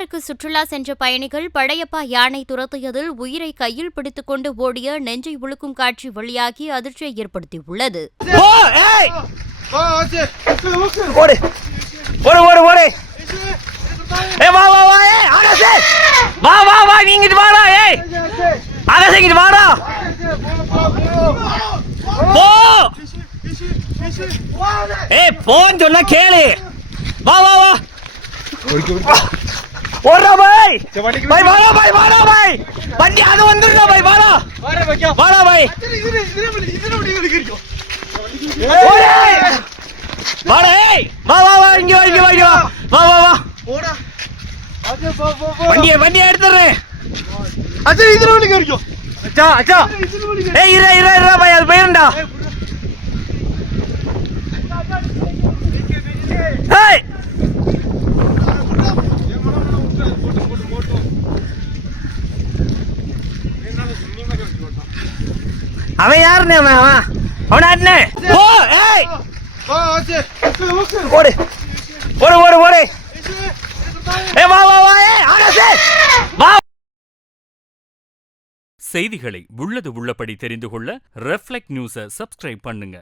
மூணாருக்கு சுற்றுலா சென்ற பயணிகள் படையப்பா யானை துரத்தியதில் உயிரை கையில் பிடித்துக் கொண்டு ஓடிய நெஞ்சை உலுக்கும் காட்சி வெளியாகி அதிர்ச்சியை ஏற்படுத்தியுள்ளது. கேளு வா வா வா ஓடுறா பாய் பாய் வாடா பாய் வாடா பாய் வண்டி அது வந்துருடா பாய் வாடா வாடா பாய் வாடா ஏய் வா வா வா இங்க வா வா வா வா ஓடா வண்டி எடுத்துறேன் அச்சா இதுல வண்டி கேறிக்கோ அச்சா ஏய் இரு பாய் அது போயிரண்டா ஏய் அவன் யாருன்னு அவனாட்னே ஓ ஏய் ஓடு ஏ வா வா வா ஏய் ஆகாஷே வா. செய்திகளை உள்ளது உள்ளபடி தெரிந்து கொள்ள ரெஃப்ளெக்ட் நியூஸை சப்ஸ்கிரைப் பண்ணுங்க.